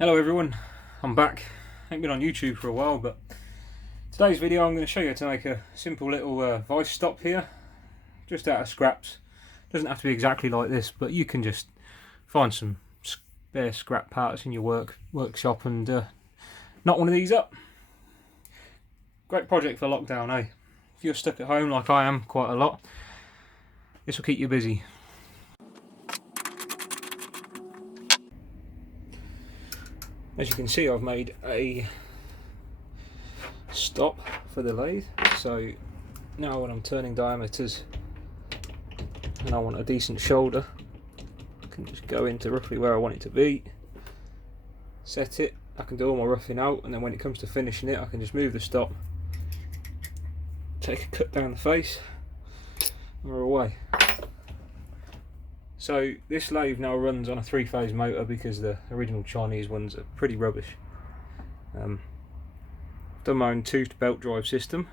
Hello everyone, I'm back. I haven't been on YouTube for a while, but today's video I'm going to show you how to make a simple little vice stop here, just out of scraps. Doesn't have to be exactly like this, but you can just find some spare scrap parts in your workshop and knock one of these up. Great project for lockdown, eh? If you're stuck at home like I am quite a lot, this will keep you busy. As you can see, I've made a stop for the lathe, so now when I'm turning diameters and I want a decent shoulder, I can just go into roughly where I want it to be, set it, I can do all my roughing out, and then when it comes to finishing it I can just move the stop, take a cut down the face and we're away. So this lathe now runs on a 3-phase motor because the original Chinese ones are pretty rubbish. Done my own toothed belt drive system.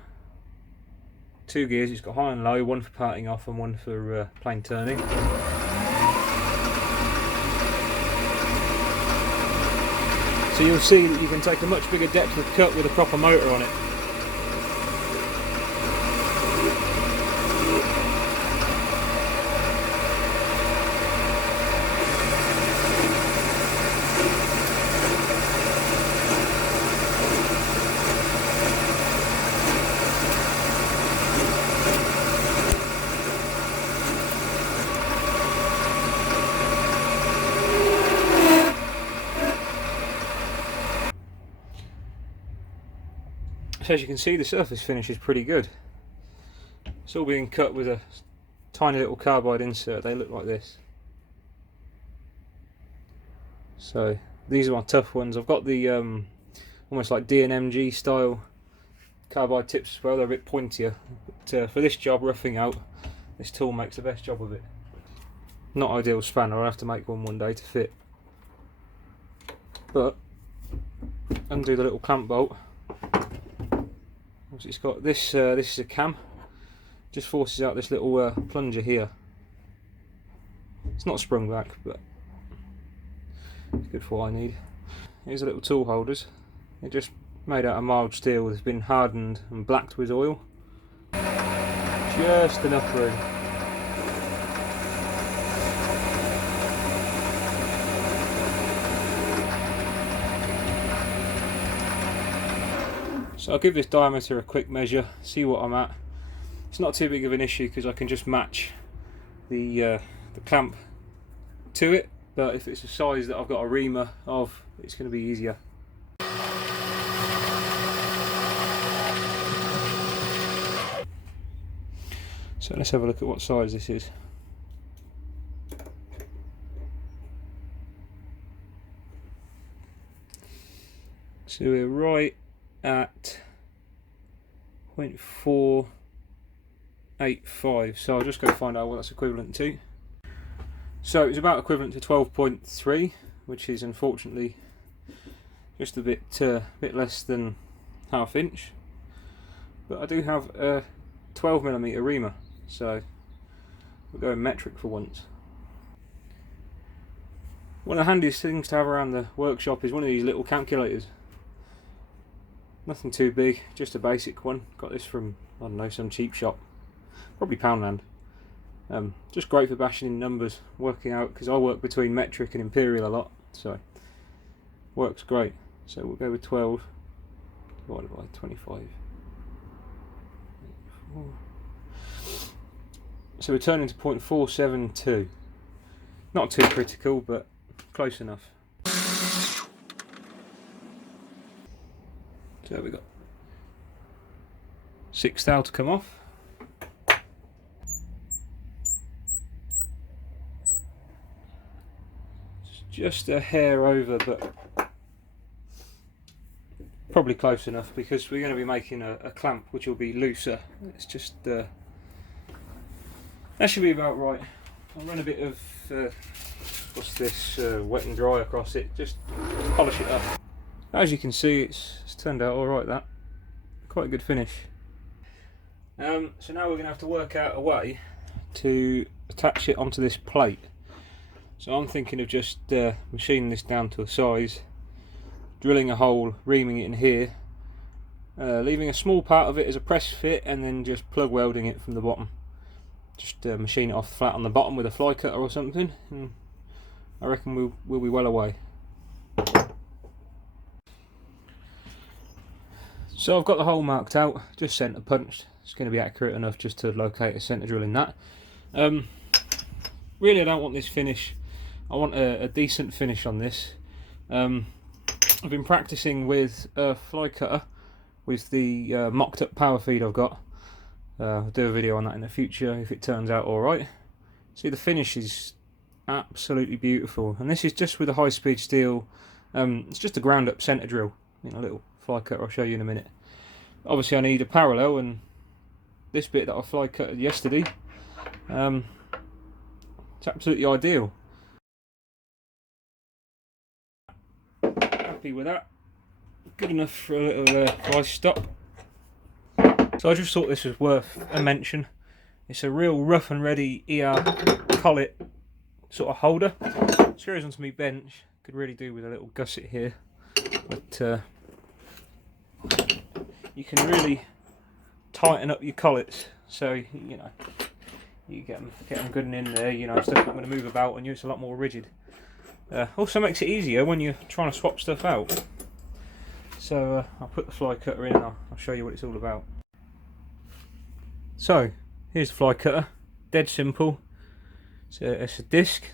2 gears, it's got high and low, one for parting off and one for plain turning. So you'll see that you can take a much bigger depth of cut with a proper motor on it. So as you can see, the surface finish is pretty good. It's all being cut with a tiny little carbide insert. They look like this. So these are my tough ones. I've got the almost like DNMG style carbide tips as well. They're a bit pointier, but for this job, roughing out, this tool makes the best job of it. Not ideal spanner. I'll have to make one day to fit. But undo the little clamp bolt. It's got this. This is a cam. Just forces out this little plunger here. It's not sprung back, but it's good for what I need. Here's a little tool holders. They're just made out of mild steel. It's been hardened and blacked with oil. Just enough room. So I'll give this diameter a quick measure, see what I'm at. It's not too big of an issue because I can just match the clamp to it, but if it's a size that I've got a reamer of, it's going to be easier. So let's have a look at what size this is. So we're right at 0.485, so I'll just go find out what that's equivalent to. So it's about equivalent to 12.3, which is unfortunately just a bit less than ½ inch. But I do have a 12mm reamer, so we'll go metric for once. One of the handiest things to have around the workshop is one of these little calculators. Nothing too big, just a basic one. Got this from, I don't know, some cheap shop, probably Poundland. Just great for bashing in numbers, working out, because I work between metric and imperial a lot, so works great. So we'll go with 12 divided by 25. So we're turning to 0.472. Not too critical, but close enough. So we've got 6 thou to come off. It's just a hair over, but probably close enough because we're going to be making a clamp which will be looser. It's just that should be about right. I'll run a bit of what's this, wet and dry across it, just polish it up. As you can see, it's turned out alright. That quite a good finish. So now we're going to have to work out a way to attach it onto this plate. So I'm thinking of just machining this down to a size drilling a hole, reaming it in here, leaving a small part of it as a press fit, and then just plug welding it from the bottom. Just machine it off flat on the bottom with a fly cutter or something, and I reckon we'll be well away. So I've got the hole marked out, just centre punched. It's going to be accurate enough just to locate a centre drill in that. Really I don't want this finish, I want a decent finish on this. I've been practicing with a fly cutter with the mocked up power feed I've got. I'll do a video on that in the future if it turns out alright. See, the finish is absolutely beautiful, and this is just with a high speed steel. It's just a ground up centre drill, a little fly cutter I'll show you in a minute. Obviously I need a parallel, and this bit that I fly cutted yesterday, it's absolutely ideal. Happy with that. Good enough for a little fly stop. So I just thought this was worth a mention. It's a real rough and ready ER collet sort of holder. Screws onto my bench. Could really do with a little gusset here, but you can really tighten up your collets, so you get them good and in there. Stuff's not going to move about on you. It's a lot more rigid. Also makes it easier when you're trying to swap stuff out. So I'll put the fly cutter in and I'll show you what it's all about. So here's the fly cutter, dead simple. It's a disc,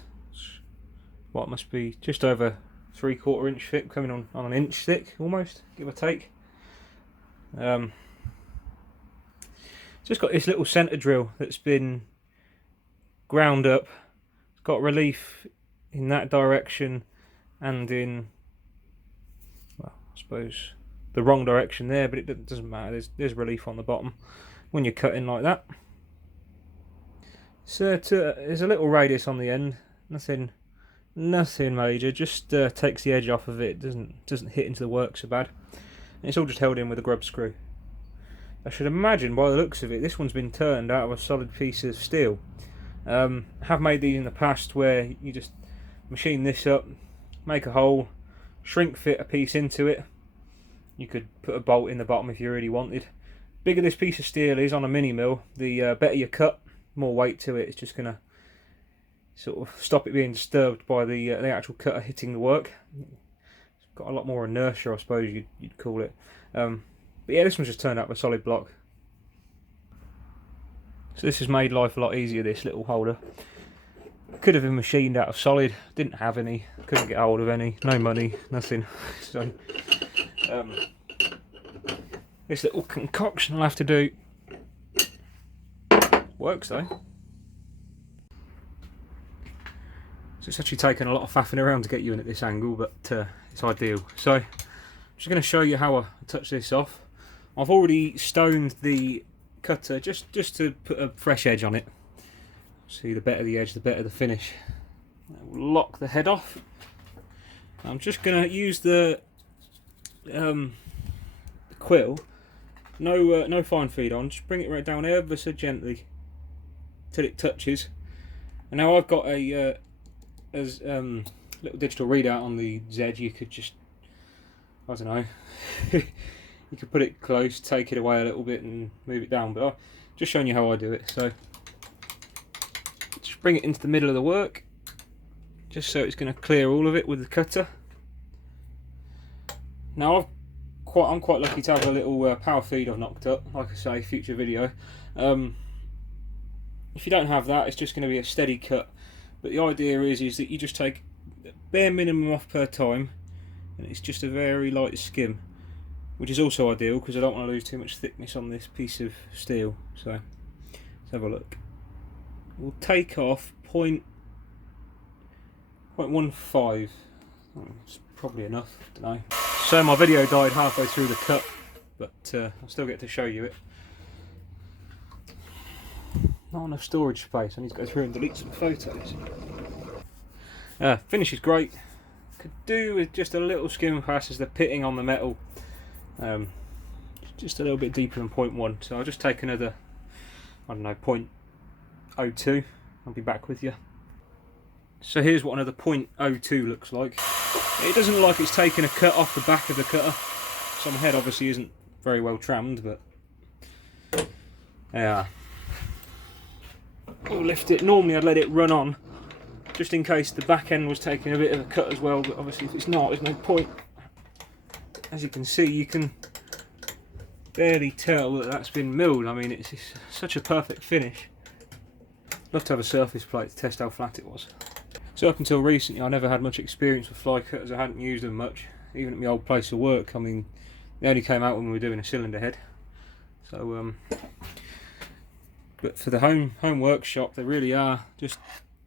what must be just over 3/4 inch thick, coming on an inch thick almost, give or take. Just got this little centre drill that's been ground up. It's got relief in that direction and in, well, I suppose the wrong direction there, but it doesn't matter. There's relief on the bottom when you're cutting like that. So there's a little radius on the end, nothing major. Just takes the edge off of it. Doesn't hit into the work so bad. And it's all just held in with a grub screw. I should imagine by the looks of it, this one's been turned out of a solid piece of steel. Have made these in the past where you just machine this up, make a hole, shrink fit a piece into it. You could put a bolt in the bottom if you really wanted. Bigger this piece of steel is on a mini mill, the better you cut, more weight to it. It's just going to sort of stop it being disturbed by the actual cutter hitting the work. It's got a lot more inertia, I suppose you'd call it. But yeah, this one's just turned out with a solid block. So this has made life a lot easier, this little holder. Could have been machined out of solid, didn't have any, couldn't get hold of any, no money, nothing. So this little concoction I'll have to do. Works though. So it's actually taken a lot of faffing around to get you in at this angle, but it's ideal. So I'm just going to show you how I touch this off. I've already stoned the cutter just to put a fresh edge on it. See, the better the edge, the better the finish. We'll lock the head off. I'm just going to use the quill. No fine feed on. Just bring it right down ever so gently till it touches. And now I've got a little digital readout on the Z. You could just, I don't know. You could put it close, take it away a little bit and move it down, but I'm just showing you how I do it. So just bring it into the middle of the work, just so it's going to clear all of it with the cutter. Now I'm quite lucky to have a little power feed I've knocked up, like I say, future video. If you don't have that, it's just going to be a steady cut, but the idea is that you just take the bare minimum off per time, and it's just a very light skim, which is also ideal because I don't want to lose too much thickness on this piece of steel. So let's have a look. We'll take off 0.15. It's probably enough, I don't know. So my video died halfway through the cut, but I'll still get to show you it. Not enough storage space. I need to go through and delete some photos. Finish is great. Could do with just a little skim pass as the pitting on the metal. Just a little bit deeper than 0.1. So I'll just take another, I don't know, 0.02. I'll be back with you. So here's what another .02 looks like. It doesn't look like it's taken a cut off the back of the cutter. So my head obviously isn't very well trammed, but yeah. We'll lift it. Normally I'd let it run on, just in case the back end was taking a bit of a cut as well, but obviously if it's not, there's no point. As you can see, you can barely tell that that's been milled. I mean, it's such a perfect finish. Love to have a surface plate to test how flat it was. So up until recently, I never had much experience with fly cutters. I hadn't used them much, even at my old place of work. I mean, they only came out when we were doing a cylinder head. So, but for the home workshop, they really are just,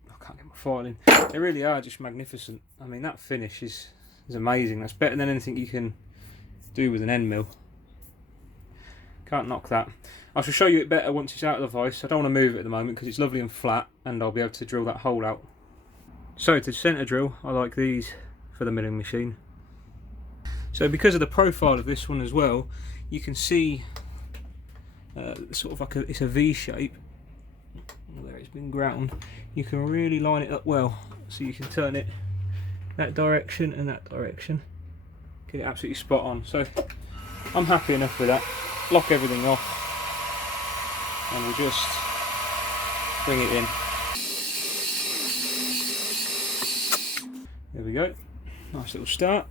I can't get my file in. They really are just magnificent. I mean, that finish is amazing. That's better than anything you can do with an end mill. Can't knock that. I shall show you it better once it's out of the vise. I don't want to move it at the moment because it's lovely and flat, and I'll be able to drill that hole out. So to centre drill, I like these for the milling machine. So because of the profile of this one as well, you can see sort of like it's a V shape where it's been ground. You can really line it up well, so you can turn it that direction and that direction. Get it absolutely spot on. So I'm happy enough with that. Lock everything off, and we'll just bring it in. There we go, nice little start.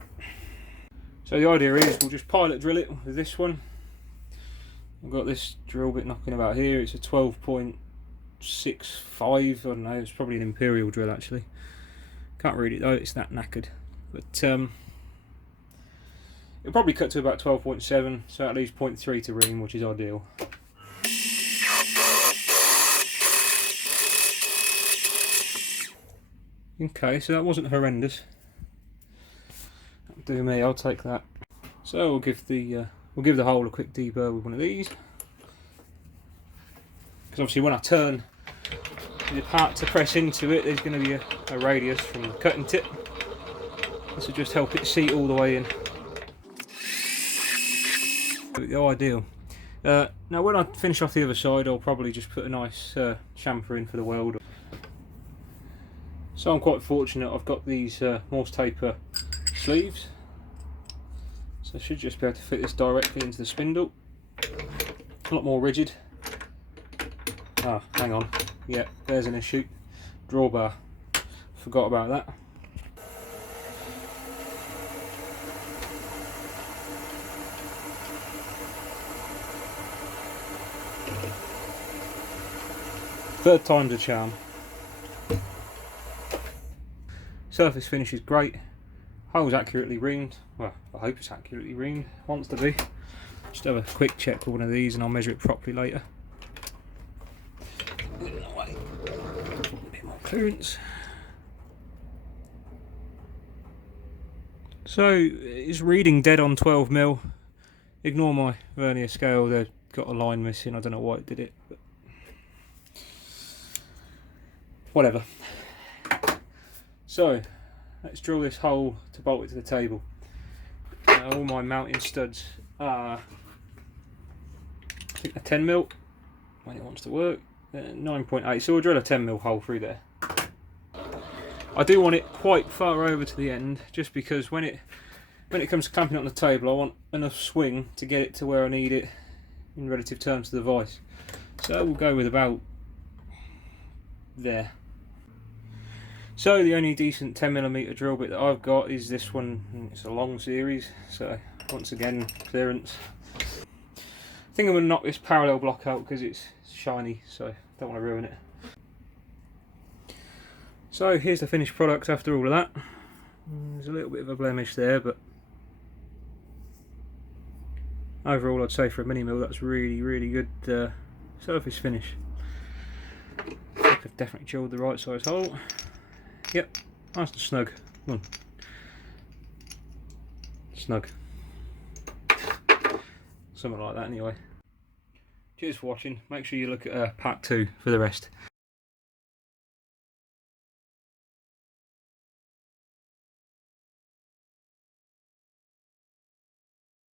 So the idea is we'll just pilot drill it with this one. I've got this drill bit knocking about here. It's a 12.65, I don't know, it's probably an Imperial drill actually. Can't read it though, it's that knackered. But it'll probably cut to about 12.7, so that leaves 0.3 to ream, which is ideal. Okay, so that wasn't horrendous. That'll do me, I'll take that. So we'll give the hole a quick deburr with one of these. Because obviously when I turn the part to press into it, there's going to be a radius from the cutting tip. This will just help it seat all the way in. There we go, ideal. Now when I finish off the other side, I'll probably just put a nice chamfer in for the weld. So I'm quite fortunate, I've got these Morse taper sleeves, so I should just be able to fit this directly into the spindle. A lot more rigid. Ah, hang on, yeah, there's an issue. Drawbar, forgot about that. Third time's a charm. Surface finish is great. Hole's accurately reamed. Well, I hope it's accurately reamed. Wants to be. Just have a quick check with one of these and I'll measure it properly later. A bit more clearance. So it's reading dead on 12mm. Ignore my vernier scale, they've got a line missing. I don't know why it did it, but whatever. So let's drill this hole to bolt it to the table. All my mounting studs are, I think, a 10mm when it wants to work. 9.8, so we'll drill a 10mm hole through there. I do want it quite far over to the end, just because when it comes to clamping it on the table, I want enough swing to get it to where I need it in relative terms to the vise. So we'll go with about there. So the only decent 10mm drill bit that I've got is this one. It's a long series, so once again clearance. I think I'm going to knock this parallel block out because it's shiny, so I don't want to ruin it. So here's the finished product after all of that. There's a little bit of a blemish there, but overall I'd say for a mini mill that's really good surface finish. I think I've definitely drilled the right size hole. Yep, nice and snug. Come on. Snug. Something like that anyway. Cheers for watching. Make sure you look at part 2 for the rest.